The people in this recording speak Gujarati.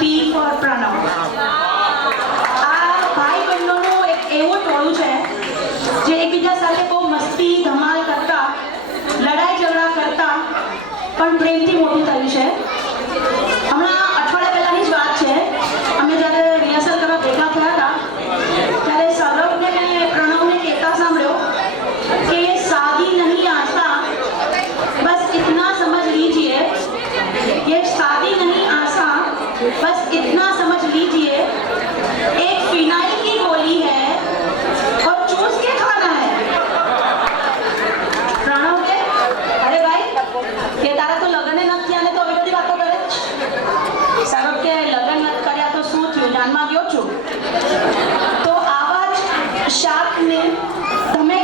P for Pranav. આ ભાઈ બહેનોનું એક એવું ટોળું છે જે એકબીજા સાથે બહુ મસ્તી ધમાલ કરતા, લડાઈ ઝઘડા કરતા પણ પ્રેમથી મોટું થયું છે. હમણાં અઠવાડિયા પહેલાની જ વાત છે. અમે જ્યારે રિહર્સલ કરવા ભેગા થયા હતા ત્યારે સૌરભને અને પ્રણવને કહેતા સાંભળ્યો કે શાદી નહીં આશા, બસ इतना समझ लीजिए, ये शादी नहीं आशा, बस इतना समझ लीजिए, एक फिनाइल की गोली है और चूस के खाना है. પ્रणવ કે અરે ભાઈ કે તારા તો લગ્ન નથી થયા ને તો હવે બધી વાતો કરે છે. સૌરભ કે લગ્ન નથી કર્યા તો શું થયું, જાનમાં ગયો છું. તો આવા જ શાર્પને તમે